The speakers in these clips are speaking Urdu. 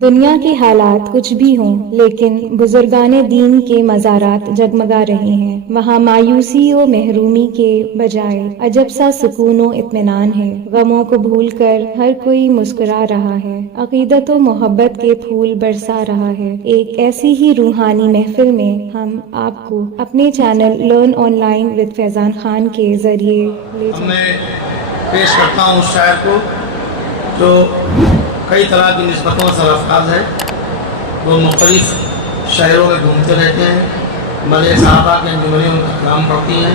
دنیا کے حالات کچھ بھی ہوں لیکن بزرگان دین کے مزارات جگمگا رہے ہیں۔ وہاں مایوسی و محرومی کے بجائے عجب سا سکون و اطمینان ہے۔ غموں کو بھول کر ہر کوئی مسکرا رہا ہے، عقیدت و محبت کے پھول برسا رہا ہے۔ ایک ایسی ہی روحانی محفل میں ہم آپ کو اپنے channel learn online with Faizan Khan کے ذریعے لے جاتے ہیں۔ میں پیش کرتا ہوں اس شاعر کو جو کئی طرح کی نسبتوں سے افراد ہے۔ وہ مختلف شہروں میں گھومتے رہتے ہیں، بڑے صحابہ کے انجمنیں ان کا کلام پڑھتی ہیں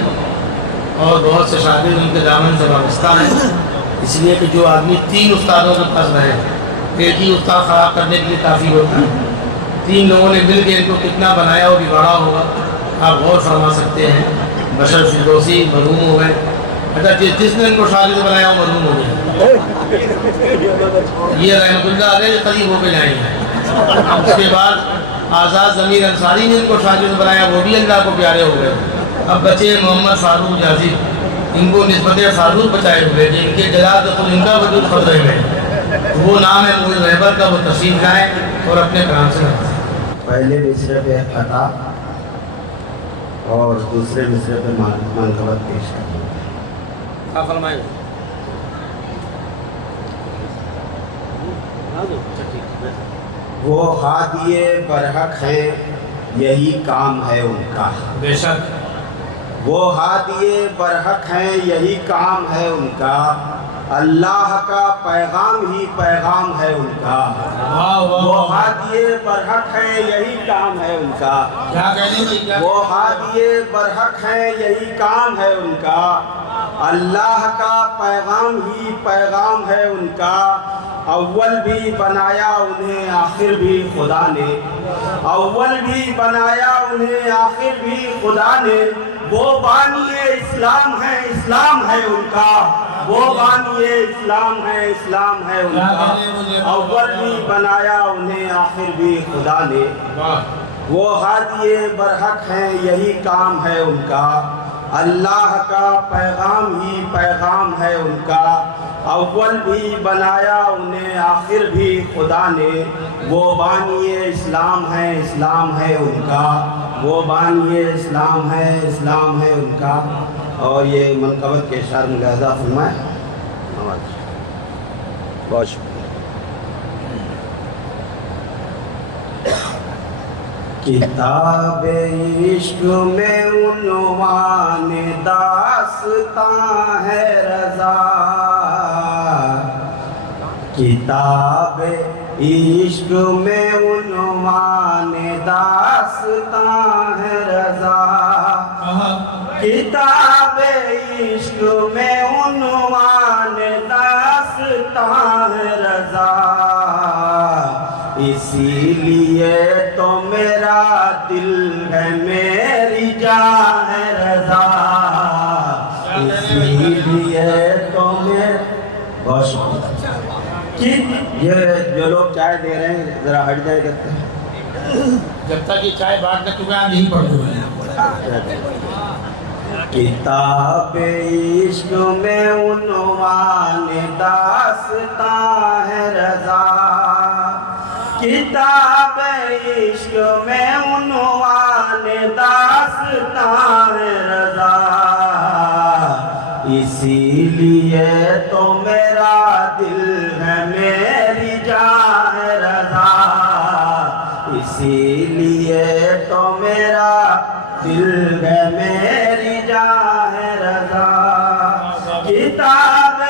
اور بہت سے شاگرد ان کے دامن سے وابستہ ہیں، اس لیے کہ جو آدمی 3 استادوں کے پاس رہے، ایک ہی استاد خراب کرنے کے لیے کافی ہوتا ہے، 3 لوگوں نے مل کے ان کو کتنا بنایا اور بگاڑا ہوگا آپ غور فرما سکتے ہیں۔ بشر فردوسی مرحوم ہو گئے، اچھا جس نے ان کو شاگرد بنایا وہ مرحوم ہو گیا، یہ رحمت اللہ علیہ قریب ہو کے جائیں گے۔ اس کے بعد آزاد ضمیر انصاری نے ان کو شاگرد بنایا، وہ بھی اللہ کو پیارے ہو گئے۔ اب بچے محمد فاروق جازی، ان کو نسبت فاروق بچائے ہوئے کہ ان کے جلال خود ان کا وجود خطرے میں، وہ نام ہے مول رہبر کا، وہ تشریف لائیں اور اپنے کلام سے پہلے مصرے پہ عطا اور دوسرے مصرے پہ منقبت پیش کریں۔ آپ فرمائیں۔ وہ ہادیے برحق ہیں یہی کام ہے ان کا، بے شک وہ ہادیے برحق ہیں یہی کام ہے ان کا، اللہ کا پیغام ہی پیغام ہے ان کا۔ وہ ہادیے برحق ہیں یہی کام ہے ان کا، وہ ہادیے برحق ہیں یہی کام ہے ان کا، اللہ کا پیغام ہی پیغام ہے ان کا۔ اول بھی بنایا انہیں آخر بھی خدا نے، اول بھی بنایا انہیں آخر بھی خدا نے، وہ بانی اسلام ہے اسلام ہے ان کا، وہ بانی اسلام ہے اسلام ہے ان کا۔ اول بھی بنایا انہیں آخر بھی خدا نے، وہ ہادی برحق ہیں یہی کام ہے ان کا، اللہ کا پیغام ہی پیغام ہے ان کا۔ اول بھی بنایا انہیں آخر بھی خدا نے، وہ بانی اسلام ہے اسلام ہے ان کا، وہ بانی اسلام ہے اسلام ہے ان کا۔ اور یہ منقبت کے اشعار ملاحظہ فرمائیں۔ بہت شکریہ۔ کتاب عشق میں عنوان داستاں ہے رضا، کتاب عشق میں عنوان داستاں ہے رضا، کتاب عشق میں عنوان داستاں ہے رضا، اسی لیے تو میرا دل ہے میری جان ہے رضا، اسی لیے تو بہت شکریہ۔ یہ جو لوگ چائے دے رہے ہیں ذرا ہٹ جائے کرتے ہیں، جب تک یہ چائے بانٹ کر چکے آپ یہی پڑھ دو۔ کتاب عشق میں عنوان داستاں ہے رضا، کتاب عشق میں عنوان داستاں ہے رضا، اسی لیے تو میرا دل ہے میری جان ہے رضا، اسی لیے تو میرا دل ہے میری جان ہے رضا، کتاب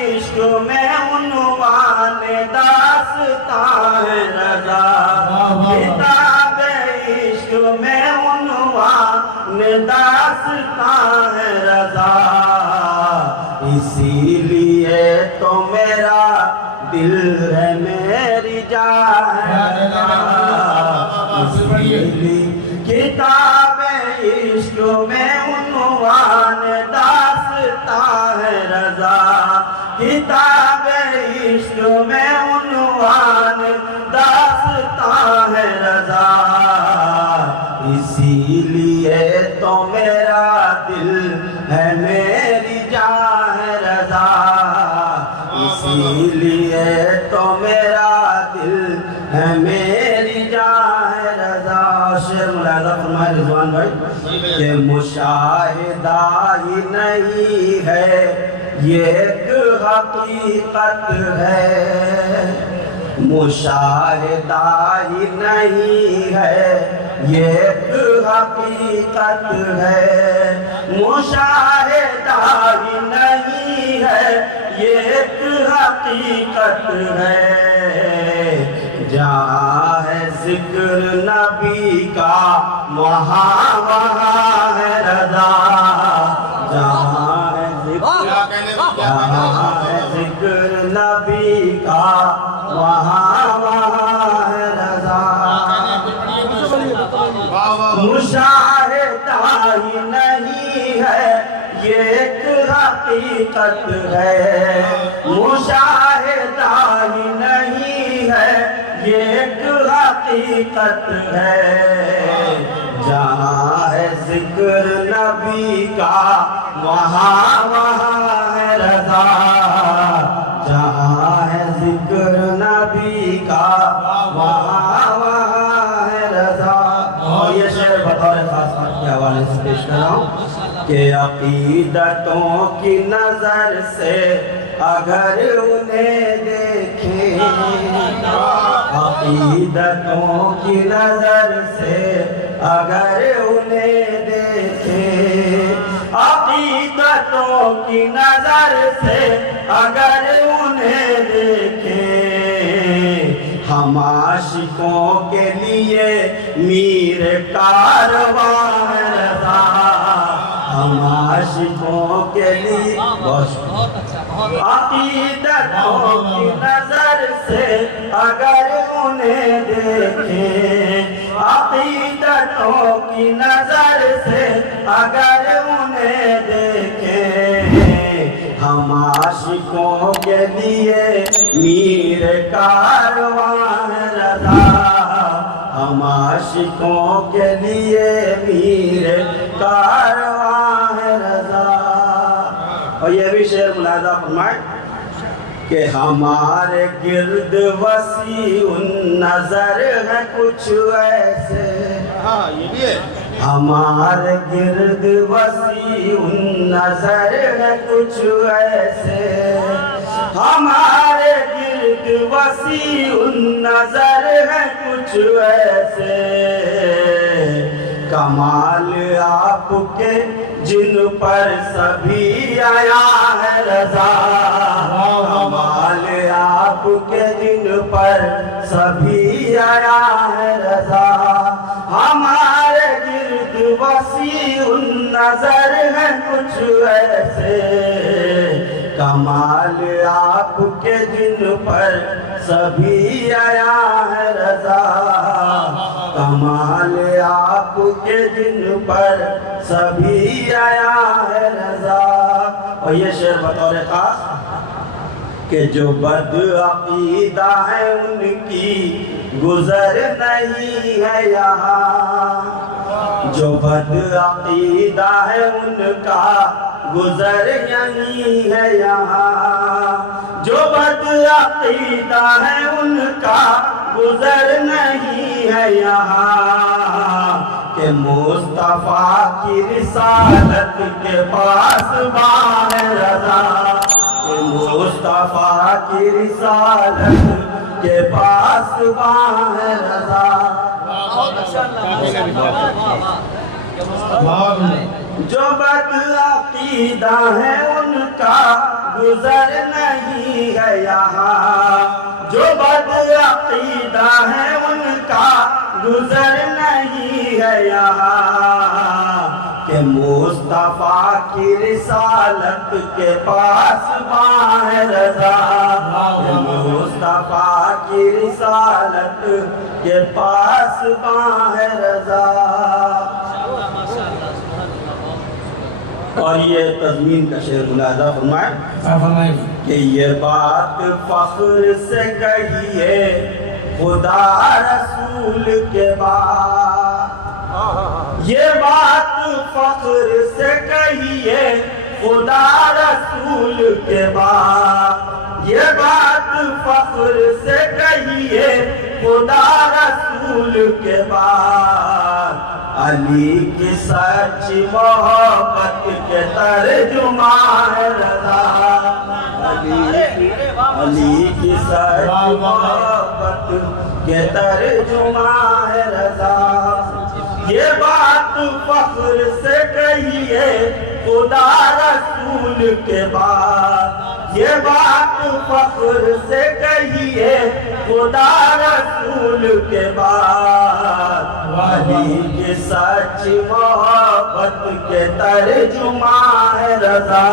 عشق میں عنوان داستاں ہے رضا، کتاب عشق میں عنوان داستاں ہے رضا، اسی لیے تو میرا دل ہے میری جان ہے رضا، اسی لیے کتاب عشق میں عنوان داستاں ہے رضا، کتاب عشق میں عنوان داستاں ہے رضا، اسی لیے تو میرا دل ہے میری جان ہے رضا، اسی لیے تو میرا دل ہے میری جاہ رضا. شعر ملاحظہ فرمائے رضوان بھائی کہ مشاہدہ ہی نہیں ہے یہ ایک حقیقت ہے. مشاہدہ ہی نہیں ہے یہ ایک حقیقت ہے. مشاہدہ ہی نہیں ہے یہ ایک حقیقت ہے. جہاں ہے ذکر نبی کا وہاں وہاں ہے رضا. جہاں ہے ذکر نبی کا وہاں وہاں ہے رضا. مشاہدہ ہی نہیں ہے یہ ایک حقیقت ہے. مشاہدہ ہی نہیں ہے یہ ایک حقیقت ہے. جہاں ہے ذکر نبی کا وہاں وہاں ہے رضا. جہاں ہے ذکر نبی کا وہاں وہاں ہے رضا. اور یہ شعر بطور خاص بات کے حوالے سے پیش کر رہا ہوں کہ عقیدتوں کی نظر سے اگر انہیں دیکھیں. عقیدتوں کی نظر سے اگر انہیں دیکھیں. عقیدتوں کی نظر سے اگر انہیں دیکھیں. ہم عاشقوں کے لیے میر کارواں ہے رضا. ہم عاشقوں کے لیے عقیدتوں کی نظر سے اگر انہیں دیکھیں. عقیدتوں کی نظر سے اگر انہیں دیکھیں. ہم عاشقوں کے لیے میر کارواں ہے رضا. ہم عاشقوں کے لیے میر کارواں ہے رضا. اور یہ بھی شعر ملاحظہ فرمائے کہ ہمارے گرد وسیع النظر ہے کچھ ایسے. یہ بھی ہے. ہمارے گرد وسیع النظر ہے کچھ ایسے. ہمارے گرد وسیع النظر ہے کچھ ایسے. کمال آپ کے جن پر سبھی آیا ہے رضا. کمال آپ کے جن پر سبھی آیا ہے رضا. ہمارے گرد وسیع النظر ہے کچھ ایسے. کمال آپ کے جن پر سبھی آیا ہے رضا. کمال آپ کے جن پر سبھی آیا ہے رضا. اور یہ شعر بطور خاص کہ جو بد عقیدہ ہے ان کی گزر نہیں ہے یہاں. جو بد عقیدہ ہے ان کا گزر نہیں ہے یہاں. جو بد عقیدہ ہے ان کا گزر نہیں ہے یہاں. کہ مصطفیٰ کی رسالت کے پاس باں ہے رضا. کہ مصطفیٰ کی رسالت کے پاس باں ہے رضا. جو بد عقیدہ ہے ان کا گزر نہیں ہے یہاں. جو بد عقیدہ ہے ان کا گزر نہیں ہے یہاں. کہ مصطفیٰ کی رسالت کے پاس باں ہے رضا. کہ مصطفیٰ کی رسالت کے پاس باں ہے رضا. اور یہ تضمین کا شعر ملاحظہ فرمائے کہ یہ بات فخر سے کہیے خدا رسول کے بعد. یہ بات فخر سے کہیے خدا رسول کے بعد. یہ بات فخر سے کہیے خدا رسول کے بعد علی کی سچی محبت کے ترجمان رضا علی کی سچی محبت کے ترجمان رضا یہ بات فخر سے کہیے خدا رسول کے بعد یہ بات فخر سے کہیے خدا رسول کے بعد علی کی سچی محبت کے ترجمان رضا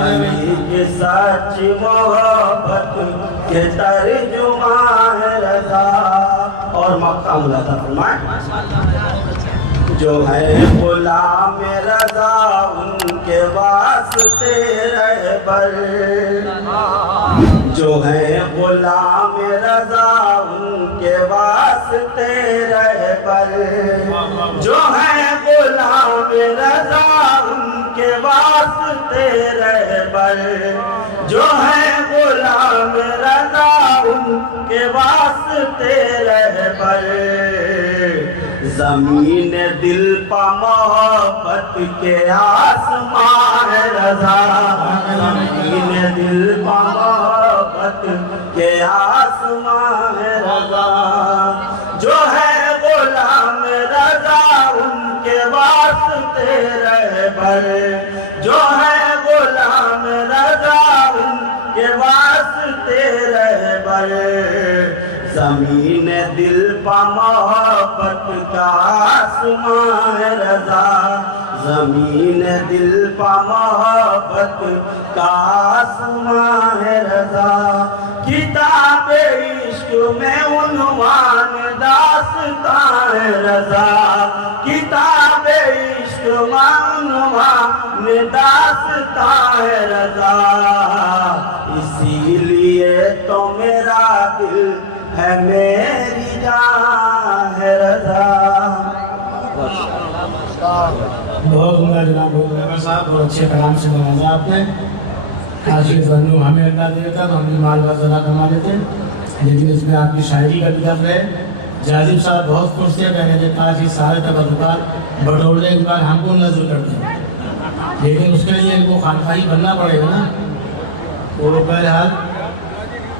علی کی سچی محبت کے ترجمان رضا اور مقام اللہ فرمائے جو ہے غلام رضا ان کے واسطے رہبر جو ہے غلام رضا ان کے واسطے رہبر جو ہے غلام رضا ان کے واسطے رہبر جو ہے غلام رضا ان کے واسطے رہبر زمین دل پا محبت کے آسمان رضا زمین دل پا محبت کے آسمان رضا جو ہے غلام رضا ان کے واسطے رہبر جو ہے غلام رضا ان کے واسطے رہبر زمین دل پا محبت کا آسمان رضا زمین دل پا محبت کا آسمان رضا کتاب عشق میں عنوان داستان رضا کتاب عشق میں عنوان داستان رضا اسی لیے تو میرا دل ہے میری جان ہے رضا بہت عمدہ جناب صاحب بہت اچھے کلام سے نوازا آپ نے آج کے ظنو ہمیں اللہ دیتا تو ہم بھی مال باز ادا کما لیتے لیکن اس میں آپ کی شاعری کا بھی لفظ ہے جاذب صاحب بہت خوش تھے میں نے دیکھا کہ سارے تبرکات بٹورنے کے بعد ہم کو نظر کر دیں لیکن اس کے لیے ان کو خانقاہی بننا پڑے گا نا وہ بہرحال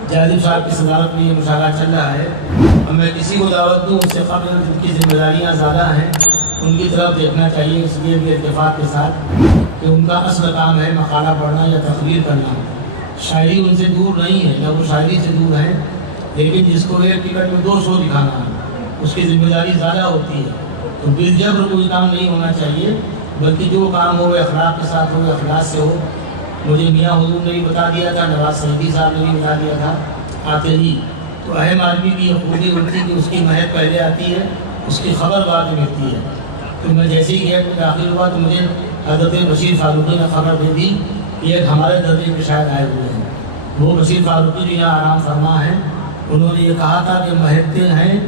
جاذب صاحب کی صدارت میں یہ مشاغلہ چل رہا ہے اور میں کسی کو دعوت دوں اس سے قبل ان کی ذمہ داریاں زیادہ ہیں ان کی طرف دیکھنا چاہیے اس لیے بھی اتفاق کے ساتھ کہ ان کا اصل کام ہے مقالہ پڑھنا یا تقریر کرنا شاعری ان سے دور نہیں ہے نہ وہ شاعری سے دور ہیں لیکن جس کو ایک ٹکٹ میں 2 شو دکھانا ہے اس کی ذمہ داری زیادہ ہوتی ہے تو بالجبر کوئی کام نہیں ہونا چاہیے بلکہ جو کام ہو اخلاق کے ساتھ ہو اخلاص سے ہو مجھے میاں حضور نے بھی بتا دیا تھا نواز سعیدی صاحب نے بھی بتا دیا تھا آتے ہی تو اہم آدمی کی خوبی ہوتی کہ اس کی مہک پہلے آتی ہے اس کی خبر بعد میں ملتی ہے تو میں جیسے ہی گیٹ میں داخل ہوا تو مجھے حضرت بشیر فاروقی نے خبر دے دی کہ ایک ہمارے درجے کے شاید آئے ہوئے ہیں وہ بشیر فاروقی جو یہاں آرام فرما ہیں انہوں نے یہ کہا تھا کہ مہکتے ہیں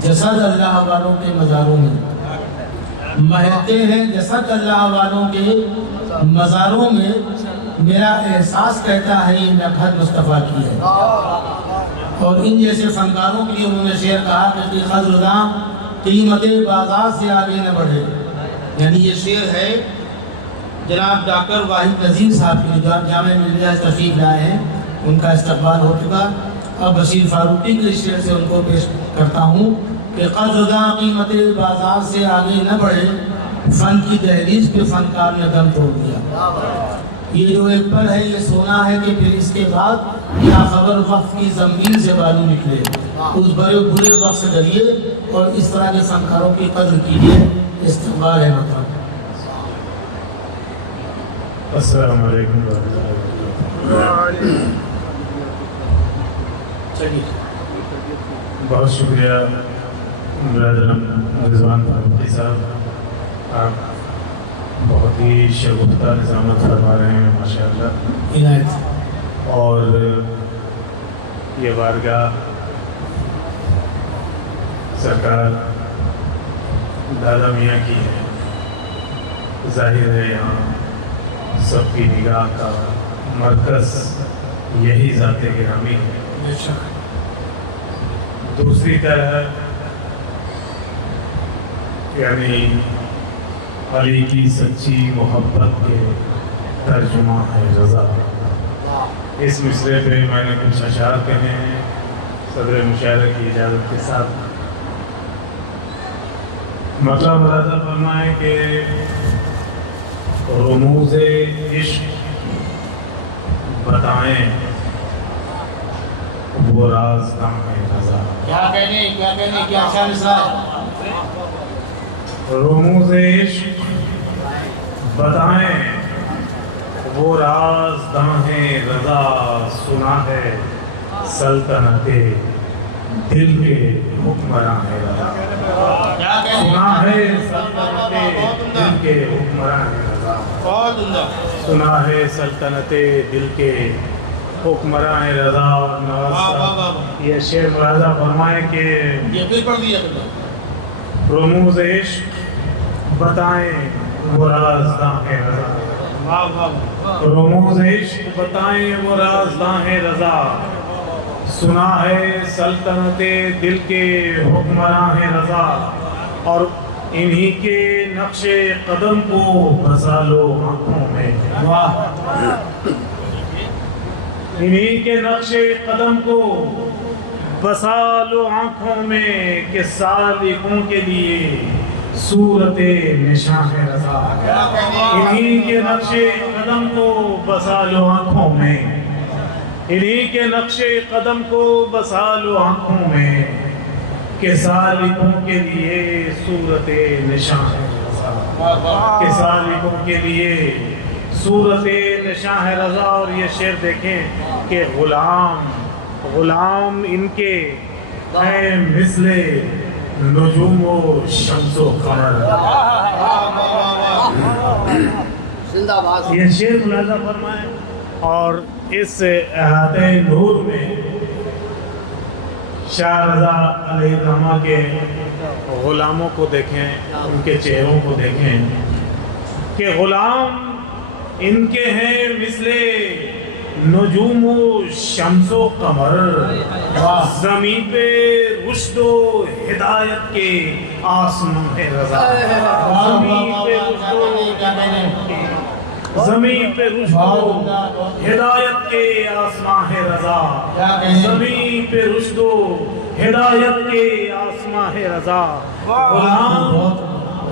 جسد اللہ والوں کے مزاروں میں مہکتے ہیں جسد اللہ والوں کے مزاروں میں میرا احساس کہتا ہے یہ نکہت مصطفیٰ کی ہے اور ان جیسے فنکاروں کے لیے انہوں نے شعر کہا کہ خضرداں قیمت بازار سے آگے نہ بڑھے یعنی یہ شعر ہے جناب ڈاکٹر واحد نذیر صاحب کی جامعہ ملیہ تشریف لائے ہیں ان کا استقبال ہو چکا اب بشیر فاروقی کے شعر سے ان کو پیش کرتا ہوں کہ قدرداں قیمت بازار سے آگے نہ بڑھے فن کی دہلیز پہ فنکار نے دم توڑ دیا یہ جو ایک پل ہے یہ سونا ہے کہ پھر اس کے بعد کیا خبر وقت کی زمین سے بالو نکلے اس برے برے وقت سے ڈریے اور اس طرح کے فنکاروں کی قدر کیجیے استقبال ہے مطلب السلام علیکم بہت شکریہ برادرم رضوان فاروقی صاحب آپ بہت ہی شگفتہ نظامت فرما رہے ہیں ماشاءاللہ عنایت اور یہ بارگاہ سرکار دادا میاں کی ہے ظاہر ہے یہاں سب کی نگاہ کا مرکز یہی ذات گرامی ہے دوسری طرح یعنی علی کی سچی محبت کے ترجمہ ہے رضا۔ اس مصرعے پہ میں نے کچھ اشعار کہے ہیں صدر مشاعرہ کی اجازت کے ساتھ۔ مطلب ملاحظہ فرمائیں کہ رموز عشق بتائیں وہ راز کہاں ہے رضا۔ کیا رموز عشق بتائیں وہ راز داہیں رضا، سنا ہے سلطنت دل کے حکمراں ہے رضا، سنا ہے سلطنت دل کے حکمراں ہے رضا، سنا ہے سلطنت دل کے حکمراں ہے رضا۔ نواز صاحب یہ شعر ملاحظہ فرمائیں کہ رموز عشق بتائیں وہ رازداں ہے رضا، رموز عشق بتائیں وہ رازداں ہے رضا، سنا ہے سلطنت دل کے حکمراں ہے رضا، اور انہی کے نقش قدم کو بسا لو آنکھوں میں، انہی کے نقش قدم کو بسا لو آنکھوں میں، کہ سالکوں کے لیے صورت نشاں ہے رضا، انہی کے نقش قدم کو بسا لو آنکھوں میں، انہی کے نقش قدم کو بسا لو آنکھوں میں، کہ سالکوں کے لیے صورت نشاں ہے رضا، کہ سالکوں کے لیے صورت نشاں ہے رضا۔ اور یہ شعر دیکھیں کہ غلام ان کے ہیں مثل نجوم و شمس و قمر، یہ شعر ملاحظہ فرمائیں، اور اس احاطۂ نور میں شاہ رضا علیہ الرحمہ کے غلاموں کو دیکھیں، ان کے چہروں کو دیکھیں کہ غلام ان کے ہیں مثل نجوم و شمس و قمر، زمین پہ رشد و ہدایت کے آسمان ہے رضا، زمین پہ رشد و ہدایت کے آسمان ہے رضا، زمین پہ رشد و ہدایت کے آسمان ہے رضا،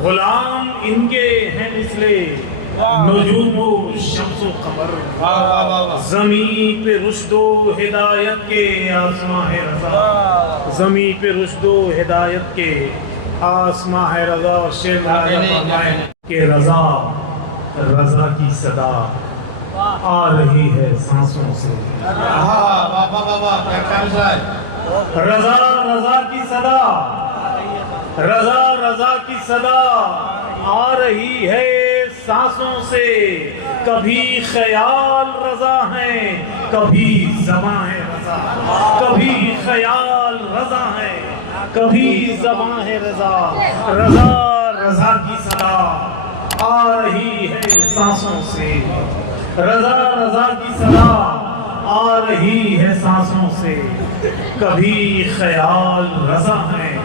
غلام ان کے ہیں مثل نجوم و شمس و قمر، زمین پہ رشد و ہدایت کے آسمان ہے رضا، زمین پہ رشد و ہدایت کے آسمان ہے رضا۔ اور شعر ملاحظہ فرمائیں کہ رضا کی صدا آ رہی ہے سانسوں سے، رضا کی صدا، رضا کی صدا آ رہی ہے سانسوں سے، کبھی خیال رضا ہے کبھی زباں ہے رضا، کبھی خیال رضا ہے کبھی زباں ہے رضا، رضا کی صدا آ رہی ہے سانسوں سے، رضا کی صدا آ رہی ہے سانسوں سے، کبھی خیال رضا ہے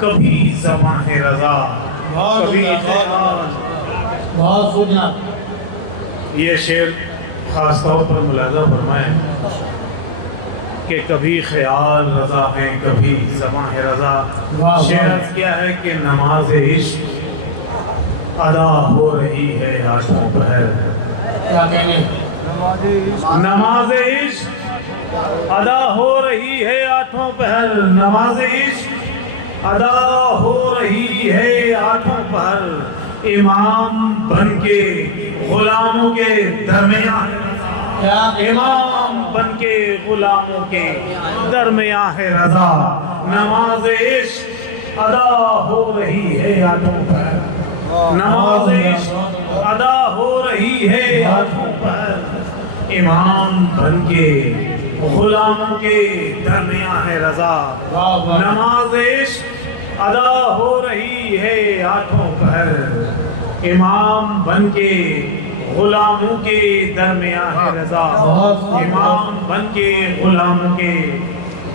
کبھی زباں ہے رضا، کبھی خیال۔ بہت خوبنا یہ شعر خاص طور پر ملاحظہ فرمائیں کہ کبھی خیال رضا ہے کبھی زباں ہے رضا۔ شعر کیا ہے کہ نماز عشق ادا ہو رہی ہے آٹھوں پہر، کیا کہنے نماز عشق ادا ہو رہی ہے آٹھوں پہر، نماز عشق ادا ہو رہی ہے آٹھوں پہر، امام بن کے غلاموں کے درمیان، امام بن کے غلاموں کے درمیان ہے رضا، نماز عشق ادا ہو رہی ہے آٹھوں پہر، نماز عشق ادا ہو رہی ہے آٹھوں پہر، امام بن کے غلاموں کے درمیان ہے رضا، نماز عشق ادا ہو رہی ہے آٹھوں پہر، امام بن کے غلاموں کے درمیان ہے رضا، امام بن کے غلاموں کے